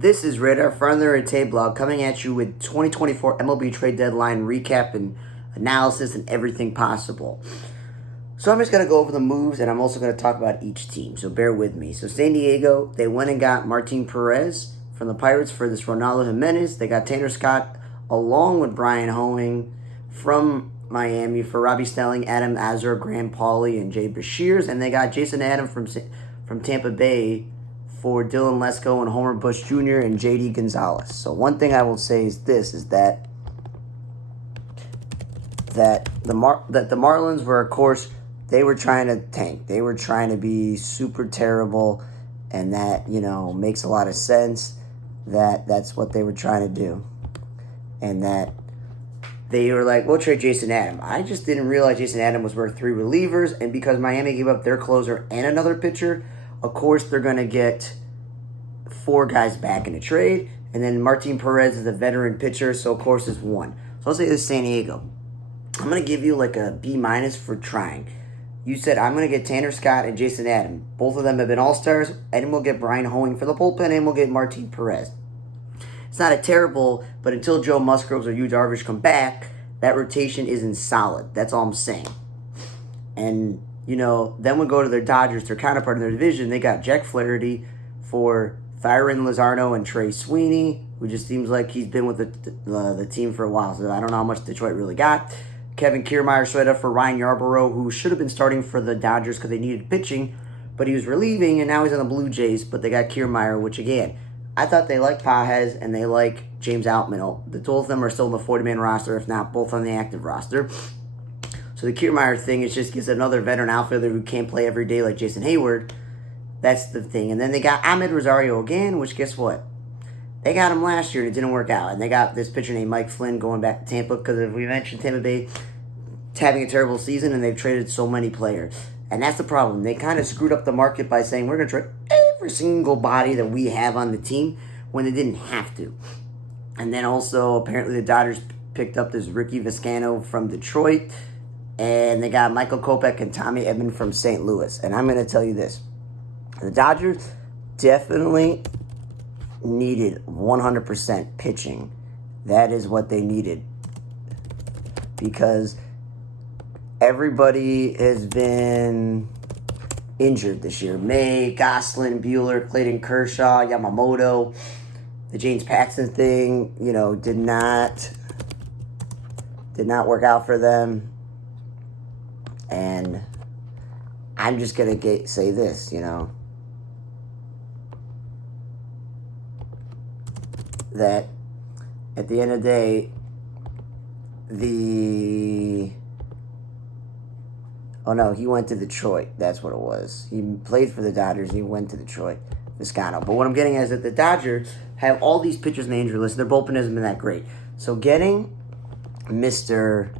This is Radar Further and Tay Blog coming at you with 2024 MLB trade deadline recap and analysis and everything possible. So I'm just going to go over the moves, and I'm also going to talk about each team, so bear with me. So San Diego, they went and got Martin Perez from the Pirates for this Ronaldo Jimenez. They got Tanner Scott along with Brian Hoeing from Miami for Robbie Stelling, Adam Azar, Graham Pauley, and Jay Bashirs. And they got Jason Adam from Tampa Bay for Dylan Lesko and Homer Bush Jr. and J.D. Gonzalez. So one thing I will say is this, is that the Marlins were, of course, they were trying to tank. They were trying to be super terrible, and that, makes a lot of sense that that's what they were trying to do. And that they were like, we'll trade Jason Adam. I just didn't realize Jason Adam was worth 3 relievers, and because Miami gave up their closer and another pitcher, of course, they're going to get 4 guys back in the trade. And then Martin Perez is a veteran pitcher, so of course it's 1. So I'll say this, San Diego. I'm going to give you like a B- for trying. You said, I'm going to get Tanner Scott and Jason Adam. Both of them have been all-stars. And we'll get Brian Hoeing for the bullpen, and we'll get Martin Perez. It's not a terrible, but until Joe Musgroves or Yu Darvish come back, that rotation isn't solid. That's all I'm saying. And then we go to their Dodgers, their counterpart in their division. They got Jack Flaherty for Thyron Lozano and Trey Sweeney, who just seems like he's been with the team for a while. So I don't know how much Detroit really got. Kevin Kiermaier straight up for Ryan Yarbrough, who should have been starting for the Dodgers because they needed pitching, but he was relieving, and now he's on the Blue Jays. But they got Kiermaier, which again, I thought they liked Pages and they like James Outman. The two of them are still in the 40-man roster, if not both on the active roster. So the Kiermaier thing is just gives another veteran outfielder who can't play every day like Jason Hayward. That's the thing. And then they got Ahmed Rosario again, which guess what? They got him last year and it didn't work out. And they got this pitcher named Mike Flynn going back to Tampa because if we mentioned Tampa Bay having a terrible season and they've traded so many players. And that's the problem. They kind of screwed up the market by saying we're going to trade every single body that we have on the team when they didn't have to. And then also apparently the Dodgers picked up this Ricky Vizcaino from Detroit. And they got Michael Kopech and Tommy Edman from St. Louis. And I'm going to tell you this. The Dodgers definitely needed 100% pitching. That is what they needed. Because everybody has been injured this year. May, Goslin, Buehler, Clayton Kershaw, Yamamoto. The James Paxton thing, did not work out for them. And I'm just going to say this, that at the end of the day, he went to Detroit. That's what it was. He played for the Dodgers. He went to Detroit, Vizcaino. But what I'm getting at is that the Dodgers have all these pitchers in the injury list. Their bullpen hasn't been that great. So getting Mr.,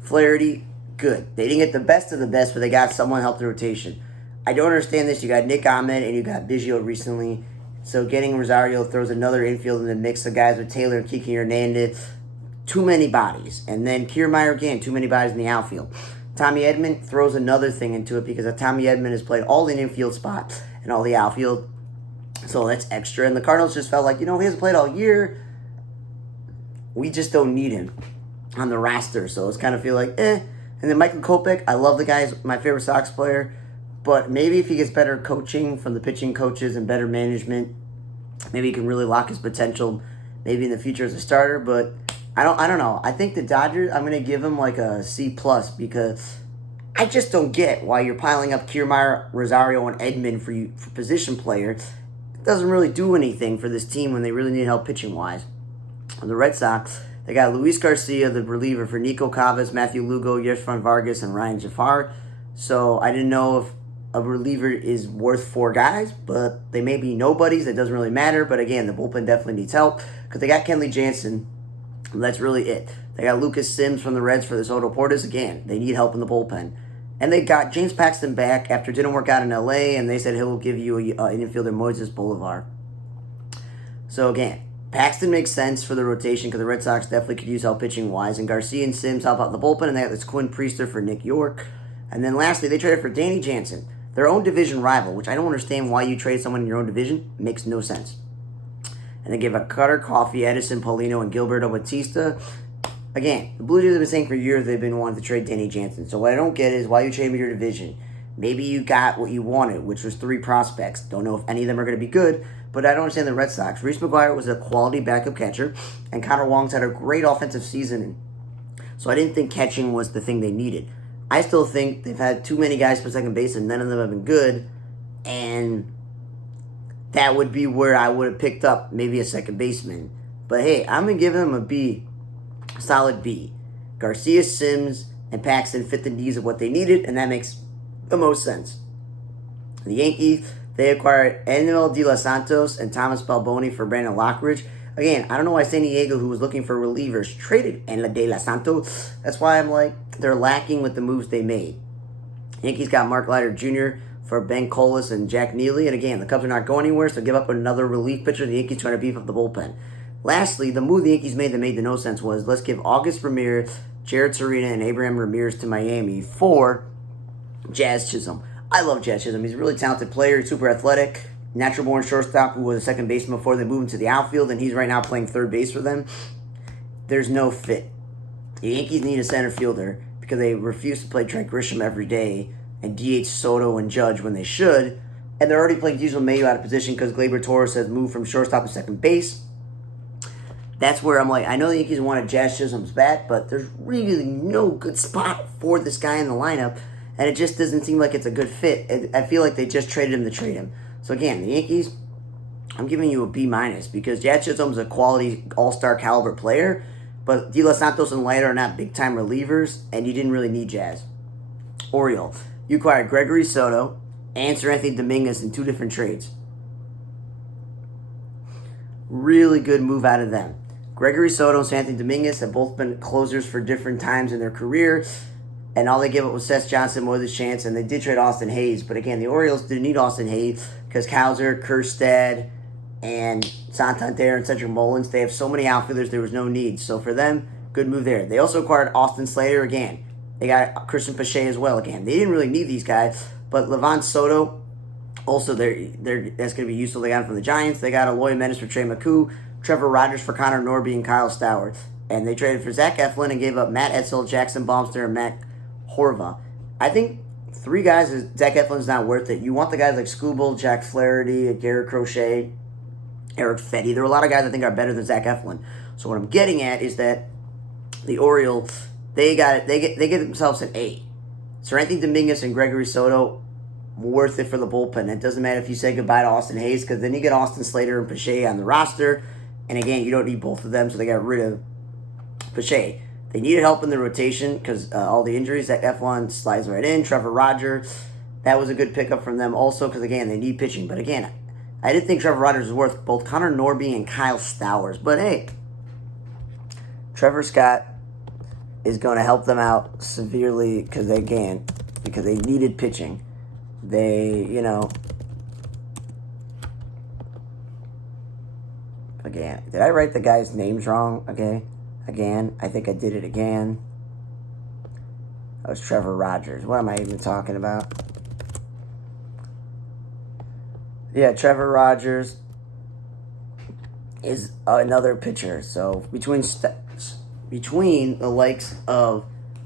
Flaherty, good. They didn't get the best of the best, but they got someone to help the rotation. I don't understand this. You got Nick Ahmed and you got Biggio recently. So getting Rosario throws another infield in the mix of guys with Taylor and Kiki Hernandez. Too many bodies. And then Kiermaier again, too many bodies in the outfield. Tommy Edman throws another thing into it because Tommy Edman has played all the infield spots and all the outfield. So that's extra. And the Cardinals just felt like, he hasn't played all year. We just don't need him on the roster. So it's kind of feel like, eh. And then Michael Kopech, I love the guy. He's my favorite Sox player. But maybe if he gets better coaching from the pitching coaches and better management, maybe he can really lock his potential maybe in the future as a starter. But I don't know. I think the Dodgers, I'm going to give him like a C+ because I just don't get why you're piling up Kiermaier, Rosario, and Edman for position players. It doesn't really do anything for this team when they really need help pitching-wise. The Red Sox, they got Luis Garcia, the reliever, for Nico Cavas, Matthew Lugo, Yeshvan Vargas, and Ryan Jafar. So I didn't know if a reliever is worth 4 guys, but they may be nobodies. It doesn't really matter. But again, the bullpen definitely needs help because they got Kenley Jansen. That's really it. They got Lucas Sims from the Reds for the Soto Portis. Again, they need help in the bullpen. And they got James Paxton back after it didn't work out in L.A., and they said he'll give you an infielder, Moises Boulevard. So again, Paxton makes sense for the rotation because the Red Sox definitely could use help pitching-wise. And Garcia and Sims help out in the bullpen, and they got this Quinn Priester for Nick York. And then lastly, they traded for Danny Jansen, their own division rival, which I don't understand why you trade someone in your own division. It makes no sense. And they gave up Cutter, Coffey, Edison, Paulino, and Gilberto Batista. Again, the Blue Jays have been saying for years they've been wanting to trade Danny Jansen. So what I don't get is why you trade me your division. Maybe you got what you wanted, which was 3 prospects. Don't know if any of them are going to be good, but I don't understand the Red Sox. Reese McGuire was a quality backup catcher, and Connor Wong's had a great offensive season. So I didn't think catching was the thing they needed. I still think they've had too many guys for second base, and none of them have been good, and that would be where I would have picked up maybe a second baseman. But hey, I'm going to give them a B, a solid B. Garcia, Sims, and Paxton fit the needs of what they needed, and that makes the most sense. The Yankees, they acquired Anuel De Los Santos and Thomas Balboni for Brandon Lockridge. Again, I don't know why San Diego, who was looking for relievers, traded Anuel De Los Santos. That's why I'm like, they're lacking with the moves they made. Yankees got Mark Leiter Jr. for Ben Colas and Jack Neely. And again, the Cubs are not going anywhere, so give up another relief pitcher. The Yankees trying to beef up the bullpen. Lastly, the move the Yankees made that made no sense was, let's give August Ramirez, Jared Serena, and Abraham Ramirez to Miami for Jazz Chisholm. I love Jazz Chisholm. He's a really talented player. He's super athletic. Natural-born shortstop who was a second baseman before they moved him to the outfield, and he's right now playing third base for them. There's no fit. The Yankees need a center fielder because they refuse to play Trent Grisham every day and DH Soto and Judge when they should, and they're already playing Diesel Mayo out of position because Gleyber Torres has moved from shortstop to second base. That's where I'm like, I know the Yankees wanted Jazz Chisholm's bat, but there's really no good spot for this guy in the lineup, and it just doesn't seem like it's a good fit. I feel like they just traded him to trade him. So again, the Yankees, I'm giving you a B- because Jazz Chisholm's a quality all-star caliber player, but De Los Santos and Leiter are not big-time relievers, and you didn't really need Jazz. Oriole, you acquired Gregory Soto and Sir Anthony Dominguez in 2 different trades. Really good move out of them. Gregory Soto and Sir Anthony Dominguez have both been closers for different times in their career, and all they gave up was Seth Johnson, more this chance, and they did trade Austin Hayes. But again, the Orioles didn't need Austin Hayes because Kowser, Kjerstad, and Santander and Cedric Mullins, they have so many outfielders, there was no need. So for them, good move there. They also acquired Austin Slater again. They got Christian Pache as well again. They didn't really need these guys, but Levon Soto, also that's going to be useful. They got him from the Giants. They got Eloy Menace for Trey McCoo, Trevor Rogers for Connor Norby, and Kyle Stowers. And they traded for Zach Eflin and gave up Matt Etzel, Jackson Baumster, and Matt Horva. I think 3 guys, Zach Eflin's not worth it. You want the guys like Scooble, Jack Flaherty, Garrett Crochet, Eric Fetty. There are a lot of guys I think are better than Zach Eflin. So what I'm getting at is that the Orioles, they get themselves an A. Sir Anthony Dominguez and Gregory Soto, worth it for the bullpen. It doesn't matter if you say goodbye to Austin Hayes, because then you get Austin Slater and Pache on the roster. And again, you don't need both of them, so they got rid of Pache. They needed help in the rotation because all the injuries. That F1 slides right in. Trevor Rogers, that was a good pickup from them also because, again, they need pitching. But again, I didn't think Trevor Rogers was worth both Connor Norby and Kyle Stowers. But hey, Trevor Scott is going to help them out severely because they needed pitching. Again, did I write the guys' names wrong? Okay. Again, I think I did it again. That was Trevor Rogers. What am I even talking about? Yeah, Trevor Rogers is another pitcher. So between the likes of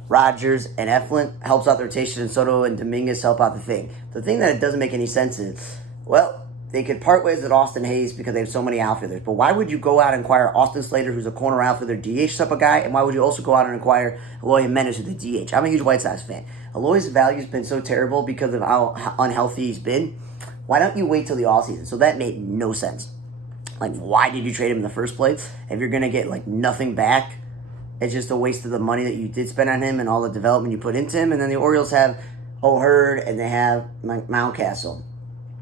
Rogers and Eflin helps out the rotation, and Soto and Dominguez help out the thing. The thing that it doesn't make any sense is, well, they could part ways with Austin Hayes because they have so many outfielders. But why would you go out and acquire Austin Slater, who's a corner outfielder, DH type of guy? And why would you also go out and acquire Eloy Jimenez, who's the DH? I'm a huge White Sox fan. Eloy's value's been so terrible because of how unhealthy he's been. Why don't you wait till the offseason? So that made no sense. Like, why did you trade him in the first place? If you're going to get, nothing back, it's just a waste of the money that you did spend on him and all the development you put into him. And then the Orioles have O'Hurd and they have Mountcastle.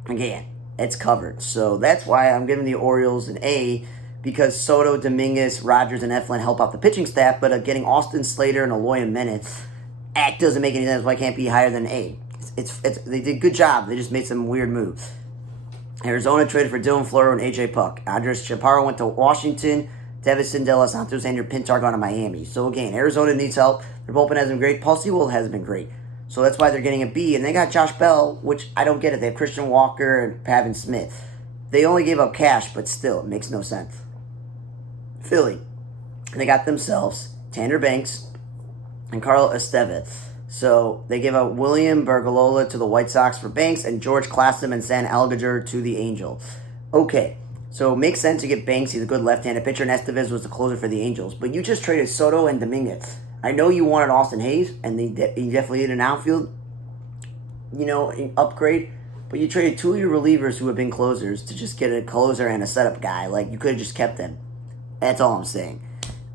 Again, it's covered. So that's why I'm giving the Orioles an A, because Soto, Dominguez, Rogers, and Eflin help out the pitching staff, but getting Austin Slater and Eloy Jimenez, that doesn't make any sense. Why can't be higher than A? They did a good job. They just made some weird moves. Arizona traded for Dylan Floro and AJ Puck. Andres Chaparro went to Washington. Devison, De Los Santos, and your Pintar gone to Miami. So again, Arizona needs help. Their bullpen hasn't been great. Paul Sewell hasn't been great. So that's why they're getting a B. And they got Josh Bell, which I don't get it. They have Christian Walker and Pavin Smith. They only gave up cash, but still, it makes no sense. Philly, they got themselves Tanner Banks and Carl Estevez. So they gave up William Bergalola to the White Sox for Banks and George Classam and San Algager to the Angels. Okay, so it makes sense to get Banks. He's a good left-handed pitcher, and Estevez was the closer for the Angels. But you just traded Soto and Dominguez. I know you wanted Austin Hayes, and he definitely did an outfield, upgrade. But you traded two of your relievers who have been closers to just get a closer and a setup guy. Like, you could have just kept them. That's all I'm saying.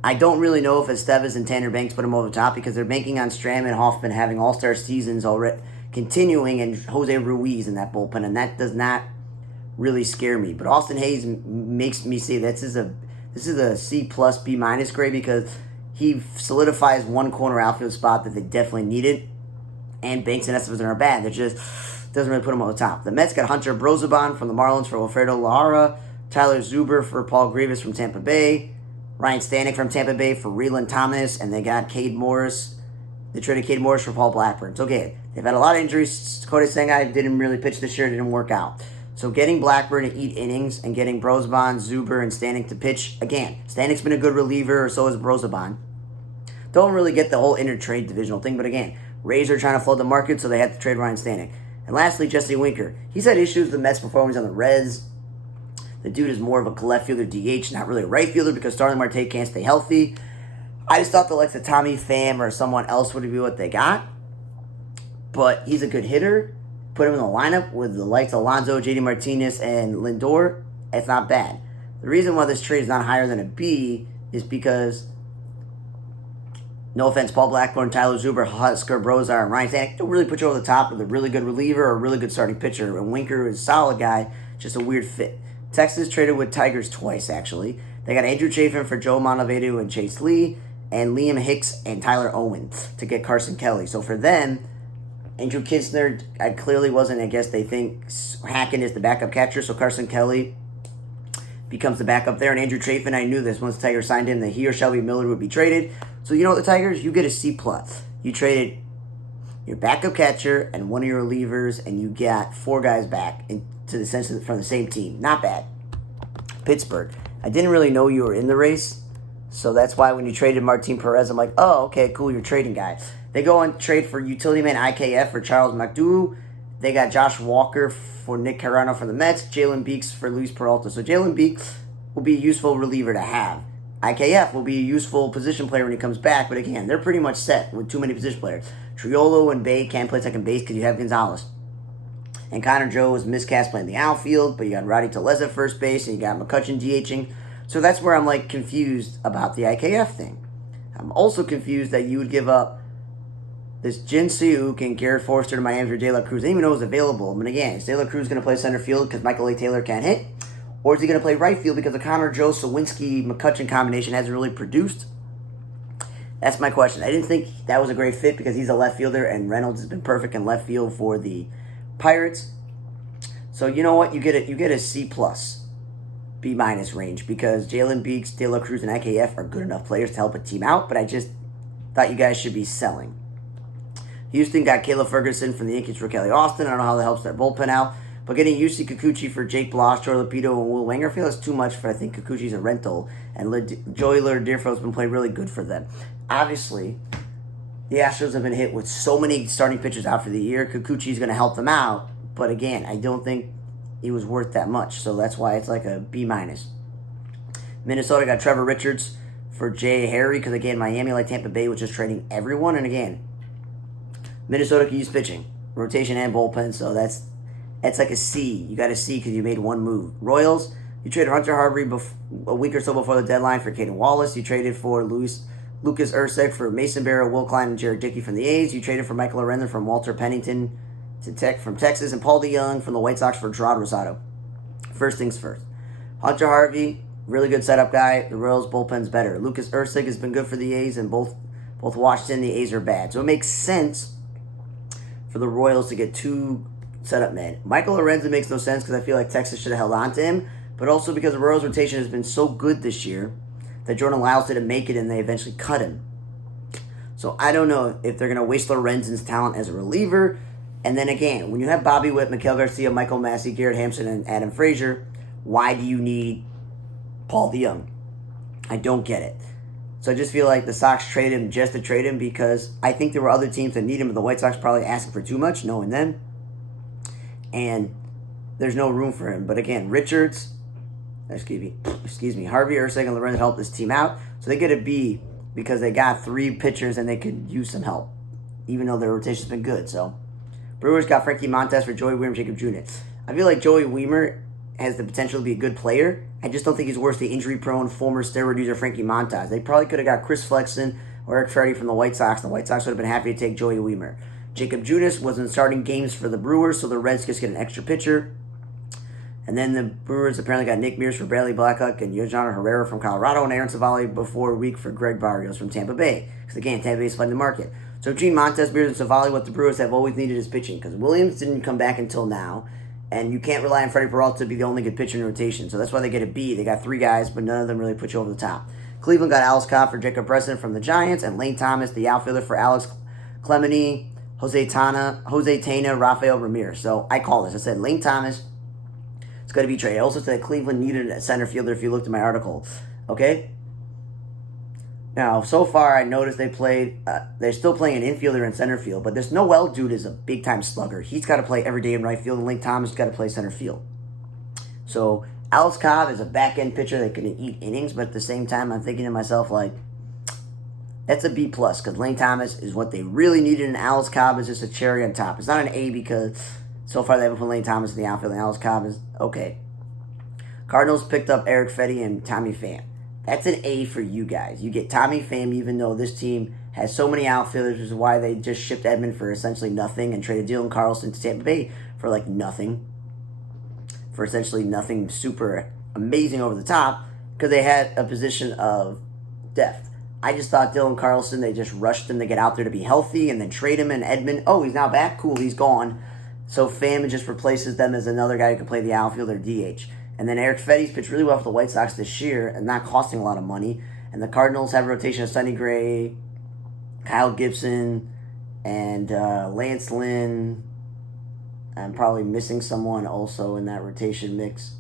I don't really know if Estevez and Tanner Banks put him over the top because they're banking on Stram and Hoffman having all-star seasons already continuing and Jose Ruiz in that bullpen, and that does not really scare me. But Austin Hayes makes me say this is a C plus B minus grade because he solidifies one corner outfield spot that they definitely needed, and Banks and Estevez are bad. They're just doesn't really put them on the top. The Mets got Hunter Brosabon from the Marlins for Wilfredo Lara, Tyler Zuber for Paul Grievous from Tampa Bay, Ryan Stanek from Tampa Bay for Reland Thomas, and they got Cade Morris. They traded Cade Morris for Paul Blackburn. It's okay. They've had a lot of injuries. Cody Sengai didn't really pitch this year. It didn't work out. So getting Blackburn to eat innings and getting Brosabon, Zuber, and Stanek to pitch, again, Stanek's been a good reliever, so has Brosabon. Don't really get the whole inter-trade divisional thing, but again, Rays are trying to flood the market, so they had to trade Ryan Stanek. And lastly, Jesse Winker. He's had issues with the Mets' performance on the Reds. The dude is more of a left fielder DH, not really a right fielder because Starling Marte can't stay healthy. I just thought the likes of Tommy Pham or someone else would be what they got. But he's a good hitter. Put him in the lineup with the likes of Alonso, JD Martinez, and Lindor. It's not bad. The reason why this trade is not higher than a B is because, no offense, Paul Blackburn, Tyler Zuber, Husker, Brosar, and Ryan Stanek don't really put you over the top with a really good reliever or a really good starting pitcher. And Winker is a solid guy, just a weird fit. Texas traded with Tigers twice, actually. They got Andrew Chafin for Joe Montevideo and Chase Lee, and Liam Hicks and Tyler Owen to get Carson Kelly. So for them, Andrew Knizner, I clearly wasn't. I guess they think Hacken is the backup catcher, so Carson Kelly becomes the backup there. And Andrew Chafin, I knew this once the Tigers signed him that he or Shelby Miller would be traded. So you know what, the Tigers, you get a C plus. You traded your backup catcher and one of your relievers, and you got four guys back into the sense from the same team. Not bad. Pittsburgh. I didn't really know you were in the race, so that's why when you traded Martin Perez, I'm like, oh, okay, cool, you're trading guys. They go and trade for utility man IKF for Charles McDougall. They got Josh Walker for Nick Carano for the Mets, Jalen Beeks for Luis Peralta. So Jalen Beeks will be a useful reliever to have. IKF will be a useful position player when he comes back, but again, they're pretty much set with too many position players. Triolo and Bay can't play second base because you have Gonzalez. And Connor Joe is miscast playing the outfield, but you got Roddy Telez at first base, and you got McCutchen DHing. So that's where I'm confused about the IKF thing. I'm also confused that you would give up this Jin Seuk and Garrett Forster to Miami for De La Cruz. I didn't even know it was available. I mean, again, is De La Cruz going to play center field because Michael A. Taylor can't hit? Or is he going to play right field because the Connor Joe Sawinski McCutchen combination hasn't really produced? That's my question. I didn't think that was a great fit because he's a left fielder and Reynolds has been perfect in left field for the Pirates. So you know what? You get a C plus, B minus range because Jalen Beeks, De La Cruz, and IKF are good enough players to help a team out, but I just thought you guys should be selling. Houston got Caleb Ferguson from the Yankees for Kelly Austin. I don't know how that helps their bullpen out. But getting Yusei Kikuchi for Jake Bloss, Joey Lapito, and Will Wenger, I feel that's too much for, I think Kikuchi's a rental. And Joey Deerfield has been playing really good for them. Obviously, the Astros have been hit with so many starting pitchers out for the year. Kikuchi's going to help them out. But again, I don't think he was worth that much. So that's why it's like a B minus. Minnesota got Trevor Richards for Jay Harry. Because again, Miami, like Tampa Bay, was just trading everyone. And again, Minnesota can use pitching, rotation, and bullpen, so that's like a C. You got a C because you made one move. Royals, you traded Hunter Harvey a week or so before the deadline for Caden Wallace. You traded for Lucas Ursek for Mason Barrow, Will Klein, and Jared Dickey from the A's. You traded for Michael Arenda from Walter Pennington from Texas, and Paul DeYoung from the White Sox for Gerard Rosado. First things first. Hunter Harvey, really good setup guy. The Royals bullpen's better. Lucas Ursek has been good for the A's, and both Washington and the A's are bad. So it makes sense for the Royals to get two setup men. Michael Lorenzen makes no sense because I feel like Texas should have held on to him, but also because the Royals' rotation has been so good this year that Jordan Lyles didn't make it and they eventually cut him. So I don't know if they're going to waste Lorenzen's talent as a reliever. And then again, when you have Bobby Witt, Miguel Garcia, Michael Massey, Garrett Hampson, and Adam Frazier, why do you need Paul DeJong? I don't get it. So I just feel like the Sox traded him just to trade him because I think there were other teams that need him, but the White Sox probably asking for too much, knowing them. And there's no room for him. But again, Richards, Harvey Ursig, and Lorenzo helped this team out. So they get a B because they got 3 pitchers and they could use some help, even though their rotation's been good. So Brewers got Frankie Montas for Joey Wiemer, Jacob Junis. I feel like Joey Wiemer has the potential to be a good player. I just don't think he's worth the injury-prone former steroid user Frankie Montas. They probably could have got Chris Flexen or Eric Freddie from the White Sox. The White Sox would have been happy to take Joey Wiemer. Jacob Junis wasn't starting games for the Brewers, so the Reds just get an extra pitcher. And then the Brewers apparently got Nick Mears for Bradley Blackhawk and Yoshana Herrera from Colorado and Aaron Savali before a week for Greg Barrios from Tampa Bay. Because again, Tampa Bay's flooding the market. So between Montes, Mears, and Savali, what the Brewers have always needed is pitching. Because Williams didn't come back until now. And you can't rely on Freddie Peralta to be the only good pitcher in rotation. So that's why they get a B. They got 3 guys, but none of them really put you over the top. Cleveland got Alex Cobb for Jacob Bresson from the Giants, and Lane Thomas, the outfielder, for Alex Clemeny, Jose Tena, Rafael Ramirez. So I call this. I said Lane Thomas is going to be traded. I also said Cleveland needed a center fielder if you looked at my article. Okay? Now, so far, I noticed they're still playing an infielder in center field, but this Noel dude is a big-time slugger. He's got to play every day in right field, and Lane Thomas got to play center field. So, Alex Cobb is a back-end pitcher that can eat innings, but at the same time, I'm thinking to myself, like, that's a B+, because Lane Thomas is what they really needed, and Alex Cobb is just a cherry on top. It's not an A because so far they haven't put Lane Thomas in the outfield, and Alex Cobb is okay. Cardinals picked up Eric Fetty and Tommy Pham. That's an A for you guys. You get Tommy Pham, even though this team has so many outfielders, which is why they just shipped Edman for essentially nothing and traded Dylan Carlson to Tampa Bay for like nothing. For essentially nothing super amazing over the top, because they had a position of depth. I just thought Dylan Carlson, they just rushed him to get out there to be healthy and then trade him, and Edman, oh, he's now back? Cool, he's gone. So Pham just replaces them as another guy who can play the outfield or DH. And then Eric Fetty's pitched really well for the White Sox this year and not costing a lot of money. And the Cardinals have a rotation of Sonny Gray, Kyle Gibson, and Lance Lynn. I'm probably missing someone also in that rotation mix.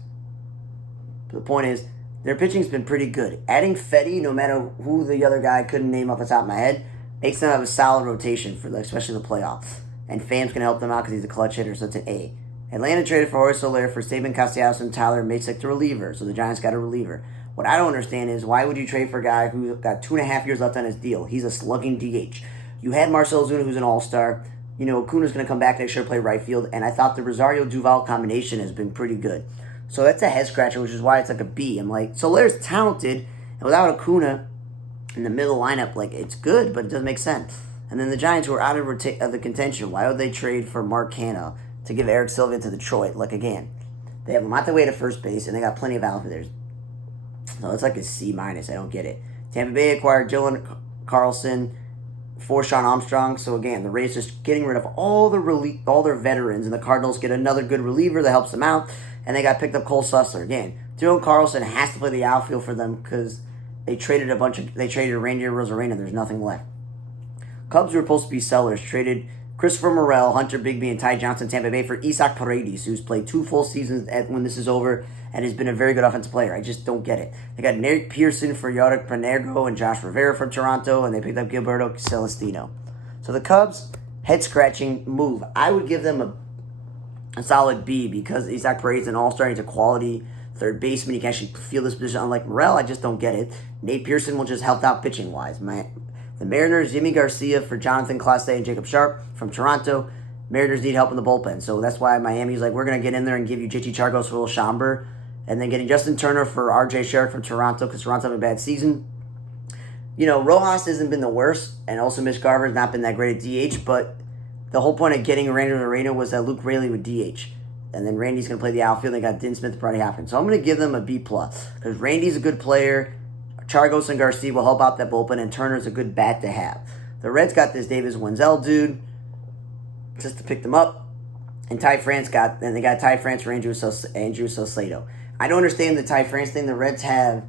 But the point is, their pitching's been pretty good. Adding Fetty, no matter who the other guy, I couldn't name off the top of my head, makes them have a solid rotation for especially the playoffs. And Pham's going to help them out because he's a clutch hitter, so it's an A. Atlanta traded for Jorge Soler for Saban Castellanos and Tyler Matzek to reliever, so the Giants got a reliever. What I don't understand is, why would you trade for a guy who got 2.5 years left on his deal? He's a slugging DH. You had Marcell Ozuna, who's an all-star. You know, Acuna's going to come back next year to play right field, and I thought the Rosario-Duval combination has been pretty good. So that's a head-scratcher, which is why it's like a B. I'm like, Soler's talented, and without Acuna in the middle lineup, like, it's good, but it doesn't make sense. And then the Giants were out of the contention. Why would they trade for Mark Canha to give Eric Sylvia to Detroit? Like, again, they have Monte to first base, and they got plenty of outfielders. So it's like a C-. I don't get it. Tampa Bay acquired Dylan Carlson for Sean Armstrong. So again, the Rays just getting rid of all their veterans, and the Cardinals get another good reliever that helps them out. And they got picked up Cole Sussler again. Dylan Carlson has to play the outfield for them because they traded Randy Rosarena. There's nothing left. Cubs were supposed to be sellers. Traded Christopher Morel, Hunter Bigby, and Ty Johnson, Tampa Bay, for Isaac Paredes, who's played 2 full seasons when this is over and has been a very good offensive player. I just don't get it. They got Nate Pearson for Yadier Panergo and Josh Rivera from Toronto, and they picked up Gilberto Celestino. So the Cubs, head-scratching move. I would give them a solid B because Isaac Paredes is an all-star. He's a quality third baseman. He can actually field this position, unlike Morel. I just don't get it. Nate Pearson will just help out pitching-wise. The Mariners, Jimmy Garcia for Jonathan Clase and Jacob Sharp from Toronto. Mariners need help in the bullpen, so that's why Miami's like, we're going to get in there and give you JT Chargos for Will Schomburg, and then getting Justin Turner for RJ Sherrick from Toronto because Toronto's having a bad season. You know, Rojas hasn't been the worst, and also Mitch Garver's not been that great at DH, but the whole point of getting Randy Arena was that Luke Raley would DH. And then Randy's going to play the outfield. They got Din Smith and Brody Hopkins. So I'm going to give them a B+. Because Randy's a good player. Chargos and Garcia will help out that bullpen. And Turner's a good bat to have. The Reds got this Davis Wenzel dude just to pick them up. And they got Ty France for Andrew Saucedo. I don't understand the Ty France thing. The Reds have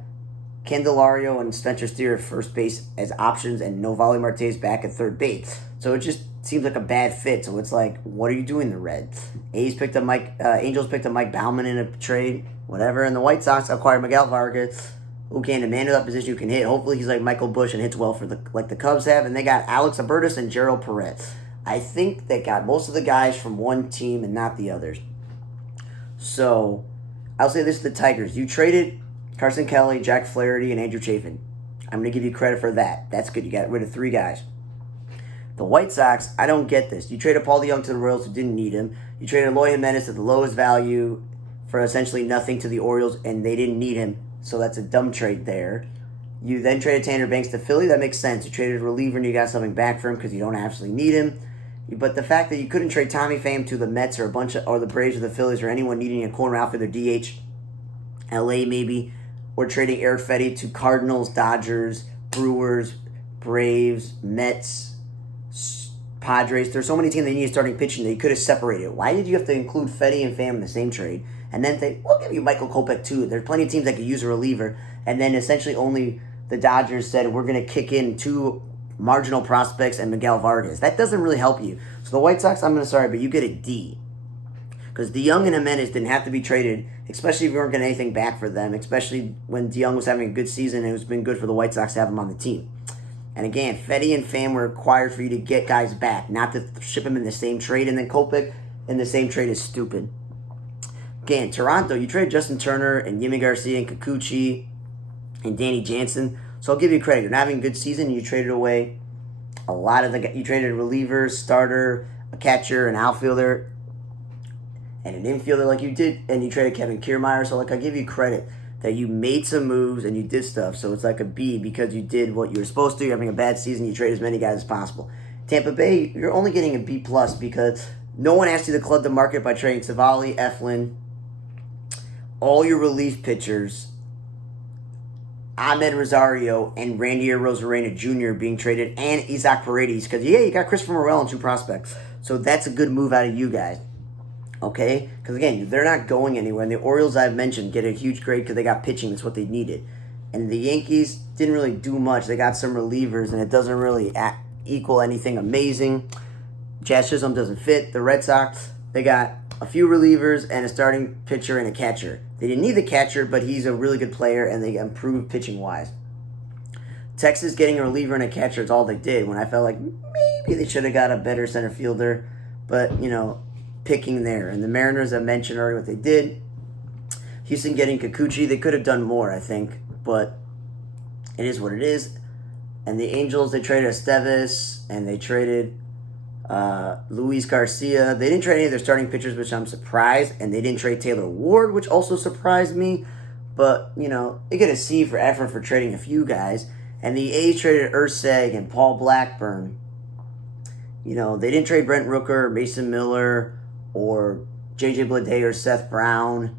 Candelario and Spencer Steer at first base as options, and Novali Martes back at third base. So it just seems like a bad fit. So it's like, what are you doing, the Reds? Angels picked up Mike Baumann in a trade, whatever. And the White Sox acquired Miguel Vargas, who can demand that position, who can hit. Hopefully he's like Michael Busch and hits well for the Cubs have. And they got Alex Abertis and Gerald Perez. I think they got most of the guys from one team and not the others. So I'll say this to the Tigers. You traded Carson Kelly, Jack Flaherty, and Andrew Chafin. I'm going to give you credit for that. That's good. You got rid of 3 guys. The White Sox, I don't get this. You traded Paul DeJong to the Royals who didn't need him. You traded Eloy Jimenez at the lowest value for essentially nothing to the Orioles, and they didn't need him. So that's a dumb trade there. You then traded Tanner Banks to Philly. That makes sense. You traded a reliever and you got something back for him because you don't actually need him. But the fact that you couldn't trade Tommy Pham to the Mets or the Braves or the Phillies or anyone needing a corner outfielder, DH, LA maybe, or trading Eric Fetty to Cardinals, Dodgers, Brewers, Braves, Mets, Padres. There's so many teams that need starting pitching that you could have separated. Why did you have to include Fetty and Pham in the same trade? And then think, we'll give you Michael Kopech too. There's plenty of teams that could use a reliever. And then essentially only the Dodgers said, we're going to kick in 2 marginal prospects and Miguel Vargas. That doesn't really help you. So the White Sox, but you get a D. Because DeJong and Jimenez didn't have to be traded, especially if you weren't getting anything back for them, especially when DeJong was having a good season and it's been good for the White Sox to have him on the team. And again, Fetty and Pham were required for you to get guys back, not to ship them in the same trade. And then Kopech in the same trade is stupid. Again, Toronto, you traded Justin Turner and Yimi Garcia and Kikuchi and Danny Jansen. So I'll give you credit. You're not having a good season. You traded away a lot of you traded a reliever, starter, a catcher, an outfielder, and an infielder like you did. And you traded Kevin Kiermaier. So I give you credit that you made some moves and you did stuff. So it's like a B because you did what you were supposed to. You're having a bad season. You trade as many guys as possible. Tampa Bay, you're only getting a B+ because no one asked you to flood the market by trading Savali, Eflin, all your relief pitchers, Ahmed Rosario, and Randy Rosarena Jr. being traded, and Isaac Paredes, because, you got Christopher Morel and 2 prospects. So that's a good move out of you guys. Okay? Because, again, they're not going anywhere. And the Orioles, I've mentioned, get a huge grade because they got pitching. That's what they needed. And the Yankees didn't really do much. They got some relievers, and it doesn't really equal anything amazing. Jazz Chisholm doesn't fit. The Red Sox, they got a few relievers and a starting pitcher and a catcher. They didn't need the catcher, but he's a really good player, and they improved pitching-wise. Texas getting a reliever and a catcher is all they did, when I felt like maybe they should have got a better center fielder. But, picking there. And the Mariners, I mentioned already what they did. Houston getting Kikuchi, they could have done more, I think. But it is what it is. And the Angels, they traded Esteves, and they traded Luis Garcia. They didn't trade any of their starting pitchers, which I'm surprised. And they didn't trade Taylor Ward, which also surprised me. But, they get a C for effort for trading a few guys. And the A's traded Urseg and Paul Blackburn. They didn't trade Brent Rooker, Mason Miller, or J.J. Bleday or Seth Brown.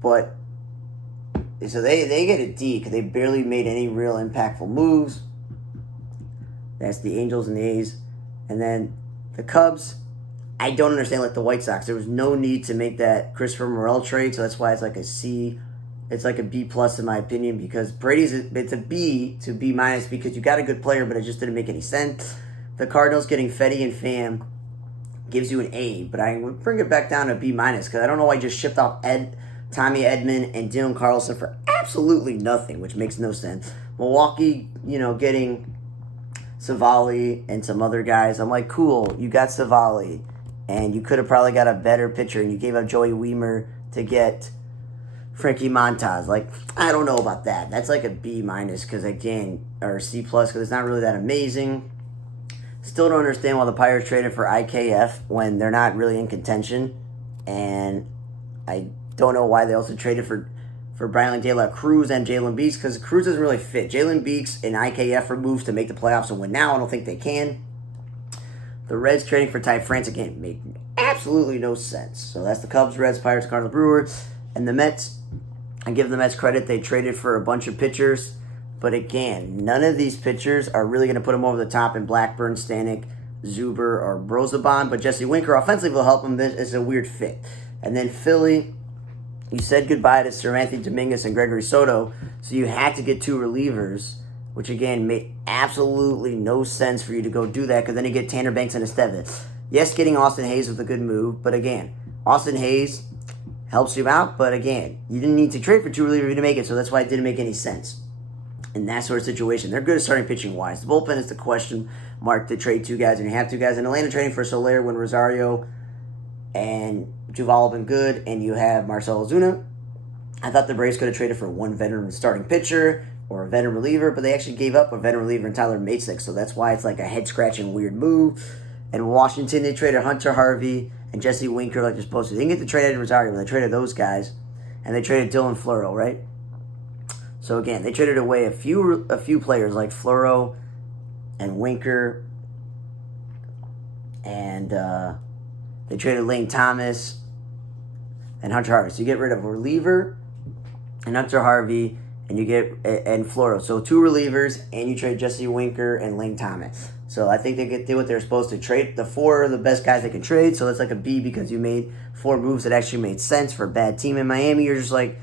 But, so they get a D because they barely made any real impactful moves. That's the Angels and the A's. And then the Cubs, I don't understand like the White Sox. There was no need to make that Christopher Morel trade, so that's why it's like a C. It's like a B+ in my opinion because it's a B to B- because you got a good player, but it just didn't make any sense. The Cardinals getting Fetty and Pham gives you an A, but I would bring it back down to B- because I don't know why I just shipped off Tommy Edman and Dylan Carlson for absolutely nothing, which makes no sense. Milwaukee, getting Savali and some other guys. I'm like, cool, you got Savali, and you could have probably got a better pitcher, and you gave up Joey Weimer to get Frankie Montas. Like, I don't know about that. That's like a B- because again, or C+ because it's not really that amazing. Still don't understand why the Pirates traded for IKF when they're not really in contention. And I don't know why they also traded for Brian De La Cruz and Jalen Beeks because Cruz doesn't really fit. Jalen Beeks and IKF were moves to make the playoffs and win now. I don't think they can. The Reds trading for Ty France again made absolutely no sense. So that's the Cubs, Reds, Pirates, Cardinals, Brewers. And the Mets, I give the Mets credit. They traded for a bunch of pitchers. But again, none of these pitchers are really going to put them over the top in Blackburn, Stanek, Zuber, or Brosabon. But Jesse Winker offensively will help them. This is a weird fit. And then Philly, you said goodbye to Sir Anthony Dominguez and Gregory Soto. So you had to get 2 relievers. which again made absolutely no sense for you to go do that because then you get Tanner Banks and Estevez. Yes, getting Austin Hayes was a good move, but again, Austin Hayes helps you out, but again, you didn't need to trade for two relievers to make it, so that's why it didn't make any sense in that sort of situation. They're good at starting pitching wise. The bullpen is the question mark to trade two guys, and you have two guys. In Atlanta trading for Soler when Rosario and Duvall have been good, and you have Marcell Ozuna. I thought the Braves could have traded for one veteran starting pitcher or a veteran reliever, but they actually gave up a veteran reliever in Tyler Matzek, so that's why it's like a head-scratching weird move. And Washington, they traded Hunter Harvey and Jesse Winker like they're supposed to. They didn't get to trade Eddie Rosario, but they traded those guys, and they traded Dylan Floro, right? So again, they traded away a few players like Floro and Winker, and they traded Lane Thomas and Hunter Harvey. So you get rid of a reliever and Hunter Harvey, and you get and Floro. So two relievers, and you trade Jesse Winker and Lane Thomas. So I think they did what they're supposed to trade. The four are the best guys they can trade. So that's like a B because you made four moves that actually made sense for a bad team. In Miami, you're just like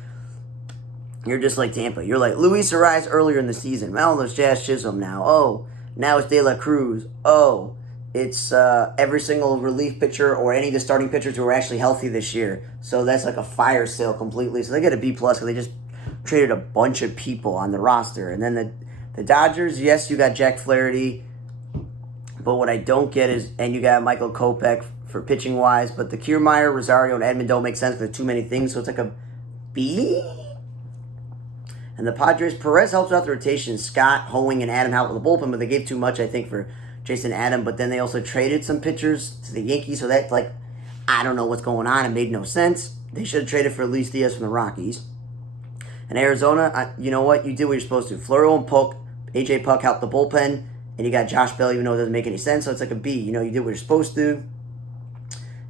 Tampa. You're like Luis Ariz earlier in the season. Well, there's Jazz Chisholm now. Oh, now it's De La Cruz. Oh, it's every single relief pitcher or any of the starting pitchers who are actually healthy this year. So that's like a fire sale completely. So they get a B plus because they just traded a bunch of people on the roster. And then the Dodgers, yes, you got Jack Flaherty. But what I don't get is, and you got Michael Kopech for pitching wise, but the Kiermaier, Rosario, and Edmund don't make sense because too many things. So it's like a B. And the Padres, Perez helps out the rotation. Scott, Hoeing, and Adam help with the bullpen, but they gave too much, I think, for Jason Adam. But then they also traded some pitchers to the Yankees, so that's like, I don't know what's going on. It made no sense. They should have traded for Luis Diaz from the Rockies. And Arizona, you know what? You did what you're supposed to. Floro and Puck, AJ Puck helped the bullpen, and you got Josh Bell, even though it doesn't make any sense, so it's like a B. You know, you did what you're supposed to.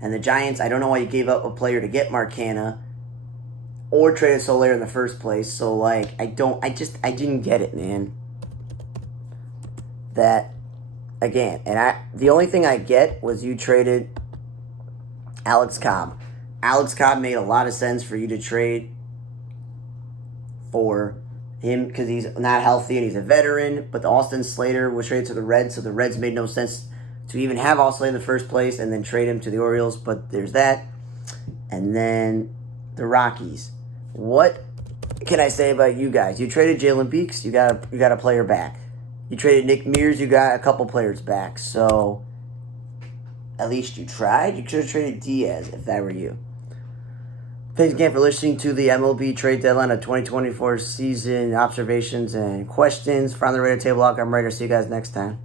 And the Giants, I don't know why you gave up a player to get Mark Canha or traded Soler in the first place. So, like, I didn't get it, man. That, again, and the only thing I get was you traded Alex Cobb. Alex Cobb made a lot of sense for you to trade for him because he's not healthy and he's a veteran. But the Austin Slater was traded to the Reds, so the Reds made no sense to even have Austin in the first place and then trade him to the Orioles. But there's that. And then the Rockies. What can I say about you guys? You traded Jalen Beeks, you got a player back. You traded Nick Mears, you got a couple players back. So at least you tried. You could have traded Diaz if that were you. Thanks again for listening to the MLB Trade Deadline of 2024 season observations and questions. From the Radio Table, I'm ready to see you guys next time.